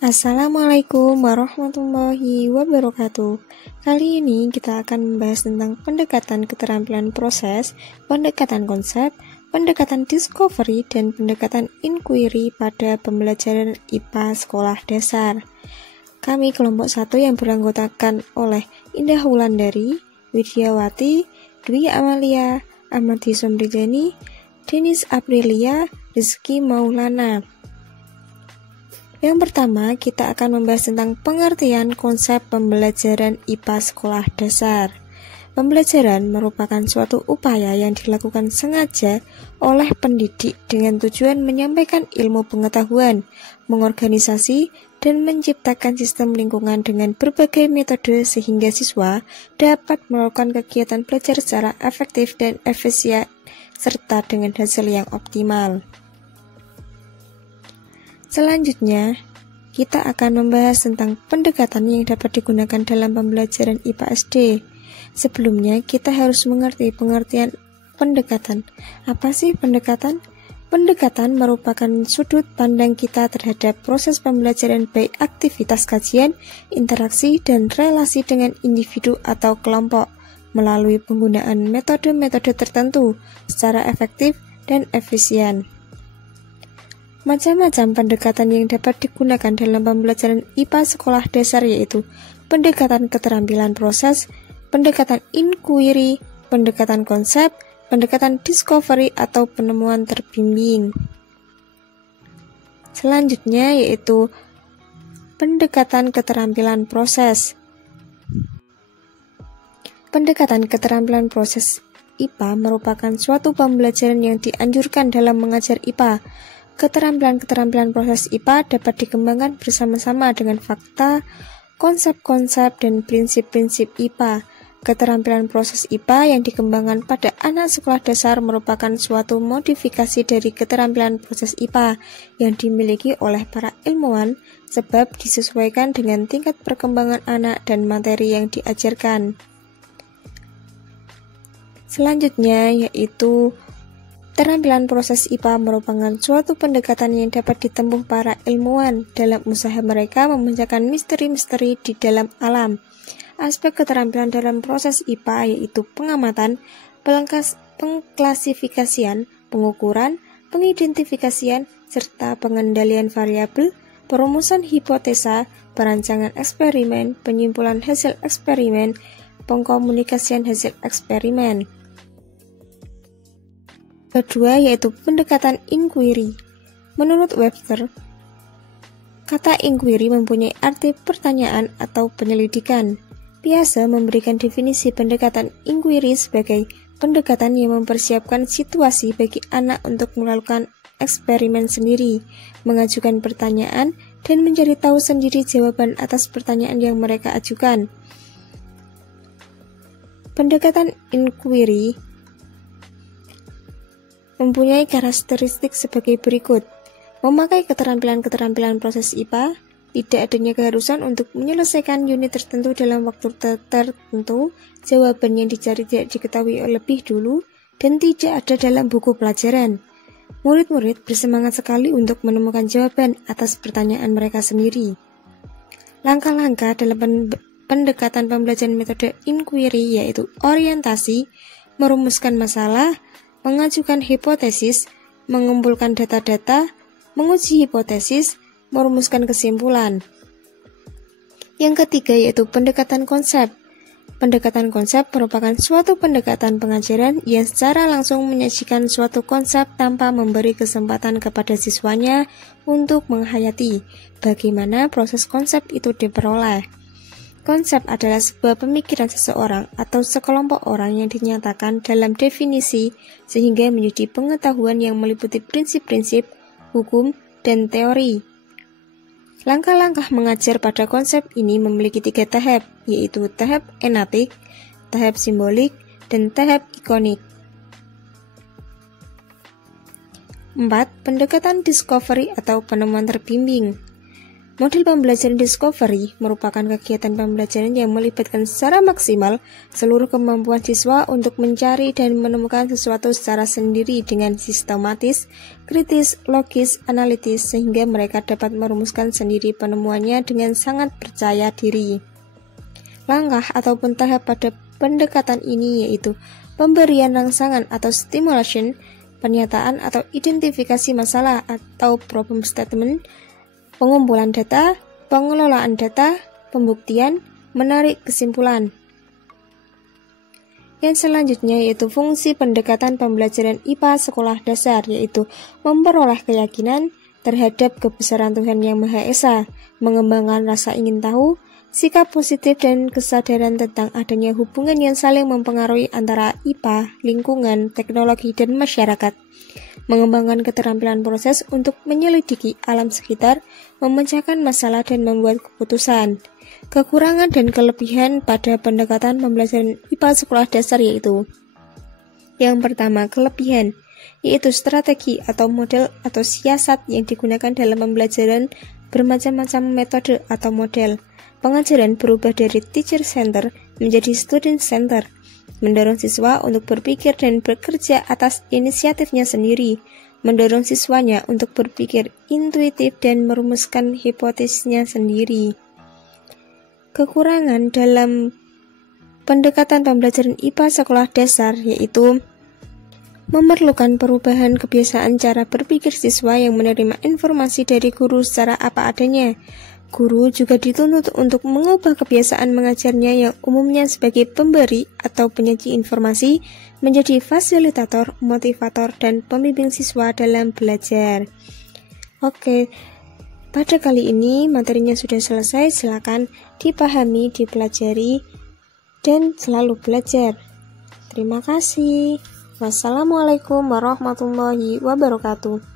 Assalamualaikum warahmatullahi wabarakatuh. Kali ini kita akan membahas tentang pendekatan keterampilan proses, pendekatan konsep, pendekatan discovery, dan pendekatan inquiry pada pembelajaran IPA sekolah dasar. Kami kelompok 1 yang beranggotakan oleh Indah Wulandari, Widyawati, Dwi Amalia, Ahmadi Somrijani, Denis Aprilia, Rizky Maulana. Yang pertama, kita akan membahas tentang pengertian konsep pembelajaran IPA sekolah dasar. Pembelajaran merupakan suatu upaya yang dilakukan sengaja oleh pendidik dengan tujuan menyampaikan ilmu pengetahuan, mengorganisasi, dan menciptakan sistem lingkungan dengan berbagai metode sehingga siswa dapat melakukan kegiatan belajar secara efektif dan efisien serta dengan hasil yang optimal. Selanjutnya, kita akan membahas tentang pendekatan yang dapat digunakan dalam pembelajaran IPA SD. Sebelumnya, kita harus mengerti pengertian pendekatan. Apa sih pendekatan? Pendekatan merupakan sudut pandang kita terhadap proses pembelajaran baik aktivitas kajian, interaksi, dan relasi dengan individu atau kelompok melalui penggunaan metode-metode tertentu secara efektif dan efisien. Macam-macam pendekatan yang dapat digunakan dalam pembelajaran IPA sekolah dasar yaitu pendekatan keterampilan proses, pendekatan inquiry, pendekatan konsep, pendekatan discovery atau penemuan terbimbing. Selanjutnya yaitu pendekatan keterampilan proses. Pendekatan keterampilan proses IPA merupakan suatu pembelajaran yang dianjurkan dalam mengajar IPA. Keterampilan-keterampilan proses IPA dapat dikembangkan bersama-sama dengan fakta, konsep-konsep, dan prinsip-prinsip IPA. Keterampilan proses IPA yang dikembangkan pada anak sekolah dasar merupakan suatu modifikasi dari keterampilan proses IPA yang dimiliki oleh para ilmuwan sebab disesuaikan dengan tingkat perkembangan anak dan materi yang diajarkan. Selanjutnya yaitu keterampilan proses IPA merupakan suatu pendekatan yang dapat ditempuh para ilmuwan dalam usaha mereka memecahkan misteri-misteri di dalam alam. Aspek keterampilan dalam proses IPA yaitu pengamatan, pengklasifikasian, pengukuran, pengidentifikasian, serta pengendalian variabel, perumusan hipotesa, perancangan eksperimen, penyimpulan hasil eksperimen, pengkomunikasian hasil eksperimen. Kedua yaitu pendekatan inquiry. Menurut Webster, kata inquiry mempunyai arti pertanyaan atau penyelidikan. Biasa memberikan definisi pendekatan inquiry sebagai pendekatan yang mempersiapkan situasi bagi anak untuk melakukan eksperimen sendiri, mengajukan pertanyaan, dan mencari tahu sendiri jawaban atas pertanyaan yang mereka ajukan. Pendekatan inquiry mempunyai karakteristik sebagai berikut. Memakai keterampilan-keterampilan proses IPA, tidak adanya keharusan untuk menyelesaikan unit tertentu dalam waktu tertentu, jawaban yang dicari tidak diketahui lebih dulu, dan tidak ada dalam buku pelajaran. Murid-murid bersemangat sekali untuk menemukan jawaban atas pertanyaan mereka sendiri. Langkah-langkah dalam pendekatan pembelajaran metode inquiry yaitu orientasi, merumuskan masalah, mengajukan hipotesis, mengumpulkan data-data, menguji hipotesis, merumuskan kesimpulan. Yang ketiga yaitu pendekatan konsep. Pendekatan konsep merupakan suatu pendekatan pengajaran yang secara langsung menyajikan suatu konsep tanpa memberi kesempatan kepada siswanya untuk menghayati bagaimana proses konsep itu diperoleh. Konsep adalah sebuah pemikiran seseorang atau sekelompok orang yang dinyatakan dalam definisi sehingga menjadi pengetahuan yang meliputi prinsip-prinsip, hukum, dan teori. Langkah-langkah mengajar pada konsep ini memiliki 3 tahap, yaitu tahap enatik, tahap simbolik, dan tahap ikonik. 4. Pendekatan discovery atau penemuan terbimbing. Model pembelajaran discovery merupakan kegiatan pembelajaran yang melibatkan secara maksimal seluruh kemampuan siswa untuk mencari dan menemukan sesuatu secara sendiri dengan sistematis, kritis, logis, analitis, sehingga mereka dapat merumuskan sendiri penemuannya dengan sangat percaya diri. Langkah ataupun tahap pada pendekatan ini yaitu pemberian rangsangan atau stimulation, pernyataan atau identifikasi masalah atau problem statement, pengumpulan data, pengelolaan data, pembuktian, menarik kesimpulan. Yang selanjutnya yaitu fungsi pendekatan pembelajaran IPA sekolah dasar, yaitu memperoleh keyakinan terhadap kebesaran Tuhan Yang Maha Esa, mengembangkan rasa ingin tahu, sikap positif dan kesadaran tentang adanya hubungan yang saling mempengaruhi antara IPA, lingkungan, teknologi, dan masyarakat, mengembangkan keterampilan proses untuk menyelidiki alam sekitar, memecahkan masalah, dan membuat keputusan. Kekurangan dan kelebihan pada pendekatan pembelajaran IPA sekolah dasar yaitu: yang pertama, kelebihan, yaitu strategi atau model atau siasat yang digunakan dalam pembelajaran bermacam-macam metode atau model. Pengajaran berubah dari teacher center menjadi student center, mendorong siswa untuk berpikir dan bekerja atas inisiatifnya sendiri, mendorong siswanya untuk berpikir intuitif dan merumuskan hipotesisnya sendiri. Kekurangan dalam pendekatan pembelajaran IPA sekolah dasar yaitu memerlukan perubahan kebiasaan cara berpikir siswa yang menerima informasi dari guru secara apa adanya. Guru juga dituntut untuk mengubah kebiasaan mengajarnya yang umumnya sebagai pemberi atau penyaji informasi menjadi fasilitator, motivator, dan pembimbing siswa dalam belajar. Oke. Pada kali ini materinya sudah selesai, silakan dipahami, dipelajari, dan selalu belajar. Terima kasih. Wassalamualaikum warahmatullahi wabarakatuh.